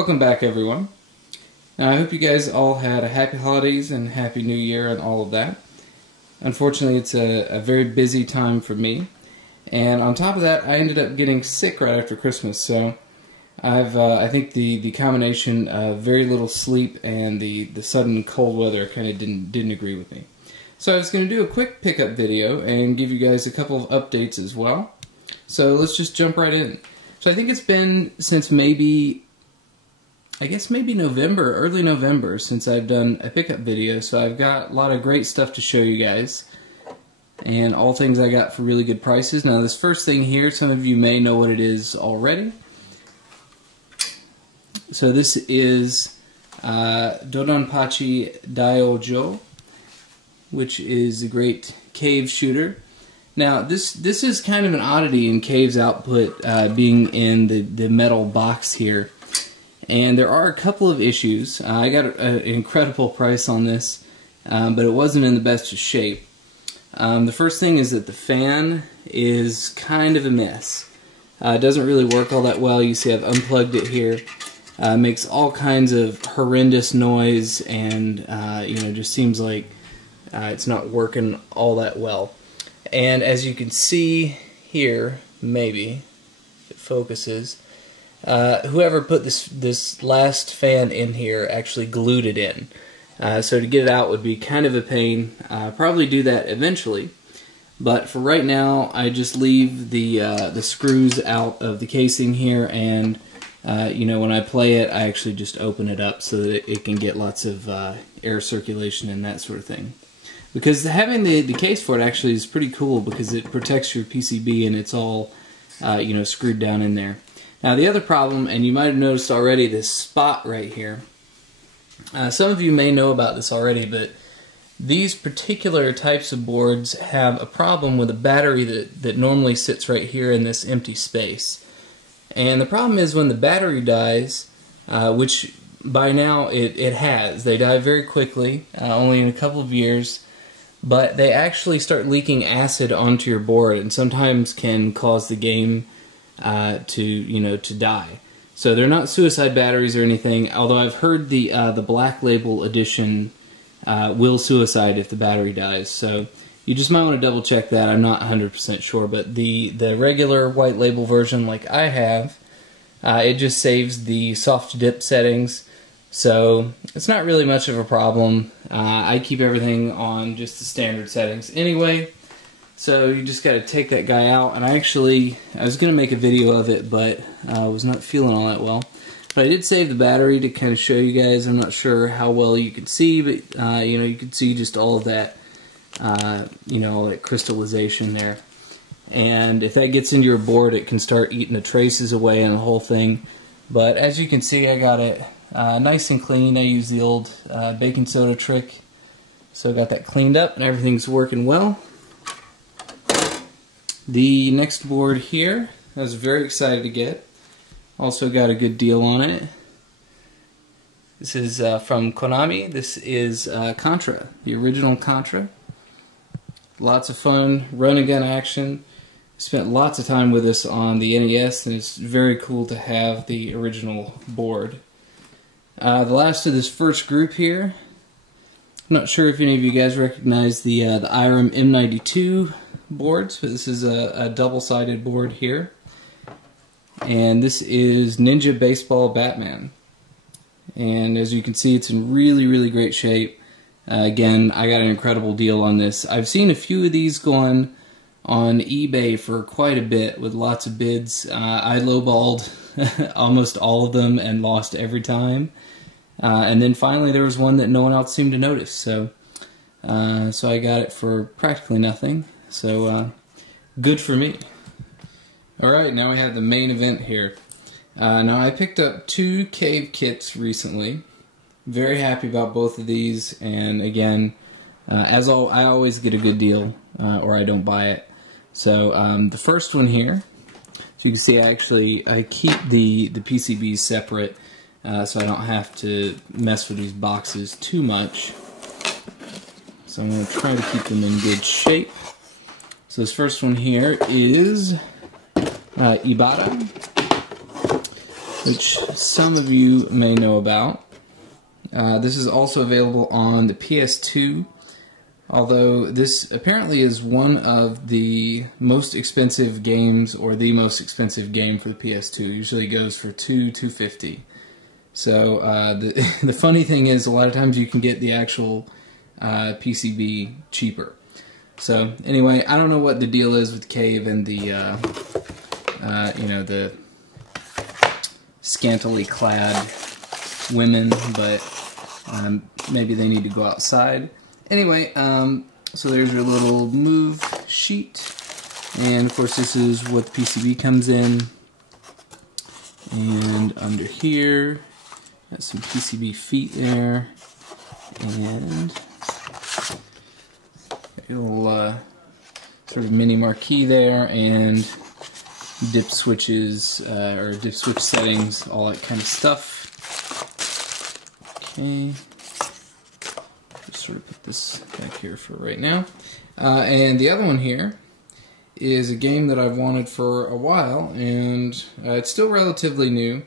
Welcome back, everyone. Now, I hope you guys all had a happy holidays and happy new year and all of that. Unfortunately, it's a very busy time for me, and on top of that, I ended up getting sick right after Christmas. So I think the combination of very little sleep and the sudden cold weather kind of didn't agree with me. So I was going to do a quick pickup video and give you guys a couple of updates as well. So let's just jump right in. So I think it's been since maybe November, early November, since I've done a pickup video. So I've got a lot of great stuff to show you guys, and all things I got for really good prices. Now this first thing here, some of you may know what it is already. So this is Dodonpachi Daiojo, which is a great cave shooter. Now this is kind of an oddity in cave's output, being in the metal box here. And there are a couple of issues. I got an incredible price on this, but it wasn't in the best of shape. The first thing is that the fan is kind of a mess. It doesn't really work all that well. You see I've unplugged it here. Makes all kinds of horrendous noise, and just seems like it's not working all that well. And as you can see here, maybe if it focuses, whoever put this last fan in here actually glued it in. So to get it out would be kind of a pain. Probably do that eventually, but for right now I just leave the screws out of the casing here, and when I play it, I actually just open it up so that it can get lots of air circulation and that sort of thing. Because having the case for it actually is pretty cool, because it protects your PCB and it's all screwed down in there. Now the other problem, and you might have noticed already, this spot right here. Some of you may know about this already, but these particular types of boards have a problem with a battery that normally sits right here in this empty space. And the problem is when the battery dies, which by now it has. They die very quickly, only in a couple of years, but they actually start leaking acid onto your board and sometimes can cause the game to die. So they're not suicide batteries or anything, although I've heard the Black Label edition will suicide if the battery dies. So you just might want to double check that. I'm not 100% sure, but the regular white label version like I have, it just saves the soft dip settings, so it's not really much of a problem. I keep everything on just the standard settings anyway. So you just got to take that guy out, and I was going to make a video of it, but I was not feeling all that well. But I did save the battery to kind of show you guys. I'm not sure how well you can see, but you can see just all of that, all that crystallization there. And if that gets into your board, it can start eating the traces away and the whole thing. But as you can see, I got it nice and clean. I used the old baking soda trick, so I got that cleaned up and everything's working well. The next board here, I was very excited to get. Also got a good deal on it. This is from Konami. This is Contra, the original Contra. Lots of fun, run and gun action. Spent lots of time with this on the NES, and it's very cool to have the original board. The last of this first group here, I'm not sure if any of you guys recognize the IRM M92 boards, but this is a double-sided board here. And this is Ninja Baseball Batman. And as you can see, it's in really, really great shape. Again, I got an incredible deal on this. I've seen a few of these going on eBay for quite a bit with lots of bids. I lowballed almost all of them and lost every time. And then finally there was one that no one else seemed to notice. So I got it for practically nothing. So good for me. Alright, now we have the main event here. Now I picked up 2 cave kits recently. Very happy about both of these, and again, I always get a good deal, or I don't buy it. So the first one here, so you can see I keep the PCBs separate, so I don't have to mess with these boxes too much. So I'm going to try to keep them in good shape. So this first one here is Ibara. which some of you may know about. This is also available on the PS2, although this apparently is one of the most expensive games, or the most expensive game for the PS2. It usually goes for $250. So the funny thing is, a lot of times you can get the actual PCB cheaper. So anyway, I don't know what the deal is with Cave and the you know, the scantily clad women, but maybe they need to go outside. Anyway, so there's your little move sheet, and of course this is what the PCB comes in. And under here, got some PCB feet there, and a little sort of mini marquee there, and dip switches, or dip switch settings, all that kind of stuff. Okay, just sort of put this back here for right now. And the other one here is a game that I've wanted for a while, and it's still relatively new,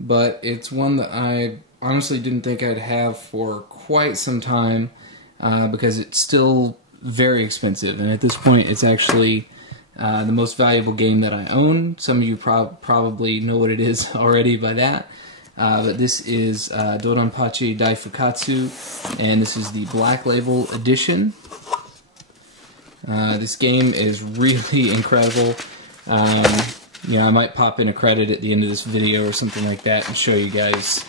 but it's one that I honestly didn't think I'd have for quite some time, because it's still very expensive, and at this point it's actually the most valuable game that I own. Some of you probably know what it is already by that, but this is Dodonpachi Daifukatsu, and this is the Black Label edition. This game is really incredible. You know, I might pop in a credit at the end of this video or something like that and show you guys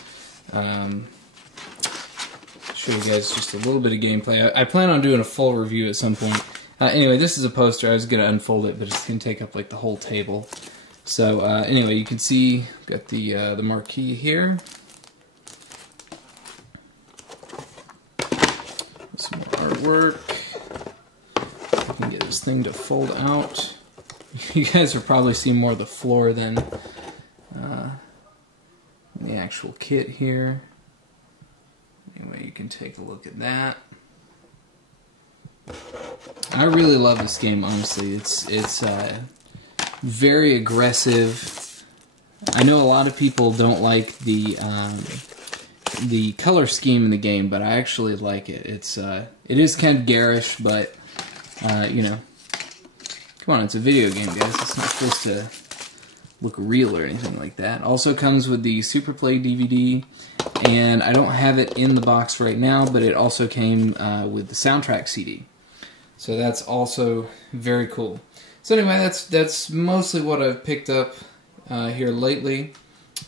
just a little bit of gameplay. I plan on doing a full review at some point. Anyway, this is a poster. I was going to unfold it, but it's going to take up like the whole table. So anyway, you can see, got the marquee here. Some more artwork. I can get this thing to fold out. You guys are probably seeing more of the floor than the actual kit here. Anyway, you can take a look at that. I really love this game, honestly. It's very aggressive. I know a lot of people don't like the color scheme in the game, but I actually like it. It is kind of garish, but you know, come on, it's a video game, guys. It's not supposed to look real or anything like that. Also comes with the Super Play DVD, and I don't have it in the box right now, but it also came with the soundtrack CD. So that's also very cool. So anyway, that's mostly what I've picked up here lately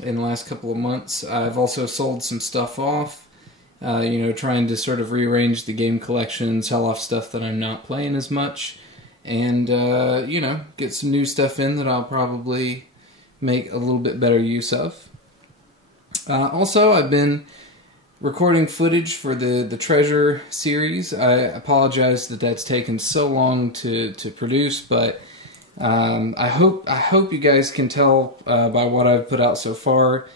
in the last couple of months. I've also sold some stuff off, you know, trying to sort of rearrange the game collection, sell off stuff that I'm not playing as much, and you know, get some new stuff in that I'll probably make a little bit better use of. Also, I've been recording footage for the Treasure series. I apologize that that's taken so long to produce, but I hope you guys can tell by what I've put out so far,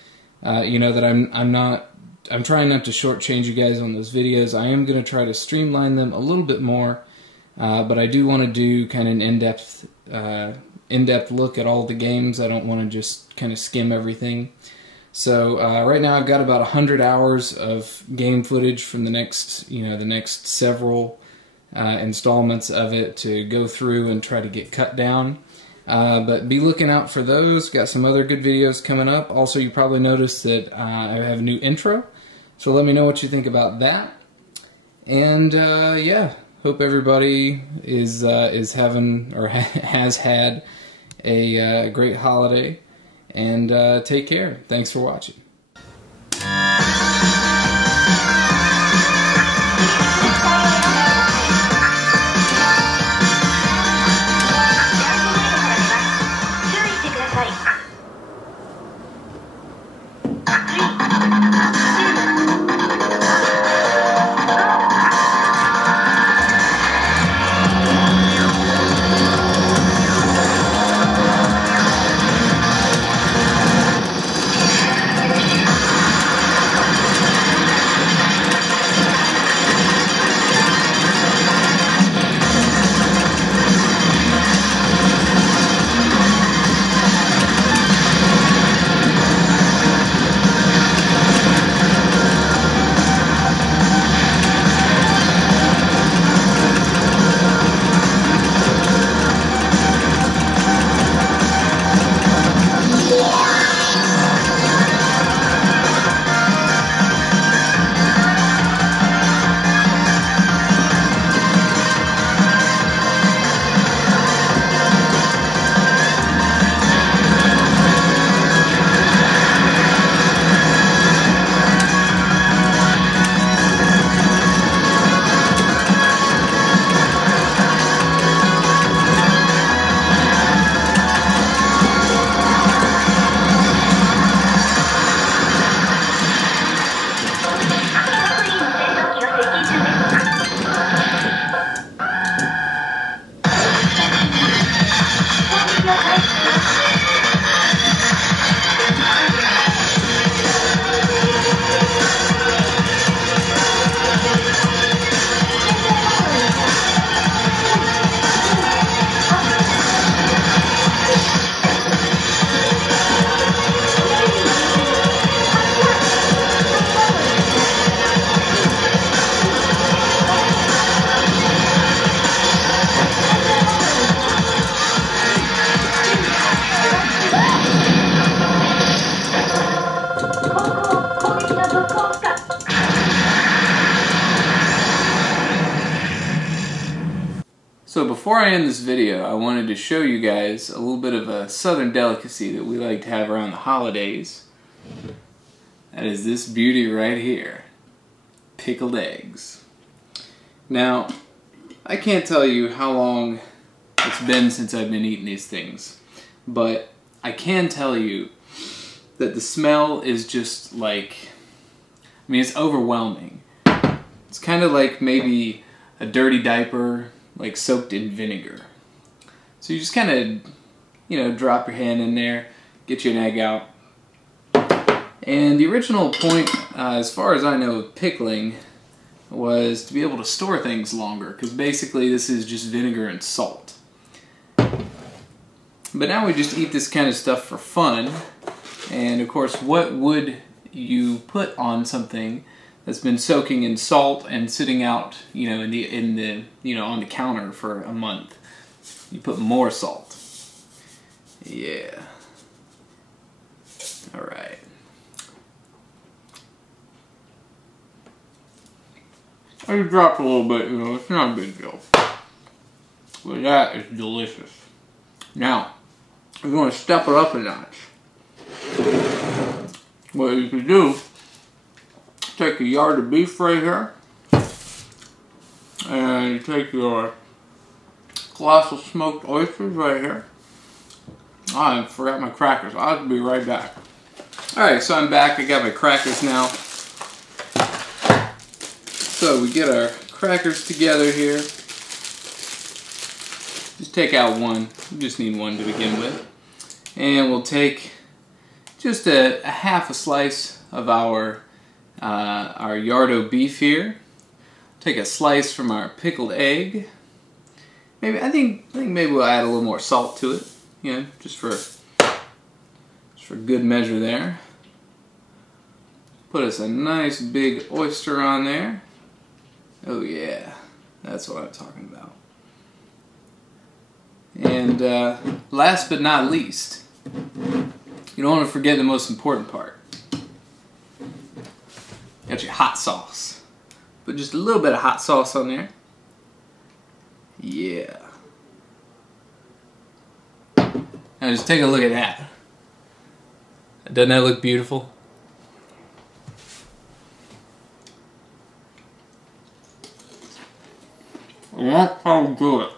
you know, that I'm trying not to shortchange you guys on those videos. I am going to try to streamline them a little bit more, but I do want to do kind of an in-depth look at all the games. I don't want to just kind of skim everything. So right now I've got about 100 hours of game footage from the next several installments of it to go through and try to get cut down. But be looking out for those. Got some other good videos coming up. Also, you probably noticed that I have a new intro, so let me know what you think about that. And yeah, hope everybody is having or has had a great holiday. And take care. Thanks for watching. So before I end this video, I wanted to show you guys a little bit of a southern delicacy that we like to have around the holidays. That is this beauty right here. Pickled eggs. Now, I can't tell you how long it's been since I've been eating these things, but I can tell you that the smell is just like, I mean, it's overwhelming. It's kind of like maybe a dirty diaper like soaked in vinegar. So you just kind of, you know, drop your hand in there, get you an egg out. And the original point, as far as I know, of pickling was to be able to store things longer, because basically this is just vinegar and salt. But now we just eat this kind of stuff for fun. And of course, what would you put on something that's been soaking in salt and sitting out, you know, on the counter for a month? You put more salt. Yeah. All right. I just dropped a little bit, you know, it's not a big deal. But that is delicious. Now, if you want to step it up a notch, what you can do, take a yard of beef right here, and you take your colossal smoked oysters right here. Oh, I forgot my crackers. I'll be right back. Alright, so I'm back. I got my crackers now. So we get our crackers together here. Just take out one. We just need one to begin with. And we'll take just a half a slice of our yardo beef here. Take a slice from our pickled egg. Maybe I think maybe we'll add a little more salt to it. You know, just for good measure there. Put us a nice big oyster on there. Oh yeah, that's what I'm talking about. And last but not least, you don't want to forget the most important part. Got your hot sauce. Put just a little bit of hot sauce on there. Yeah. Now just take a look at that. Doesn't that look beautiful? That's how good.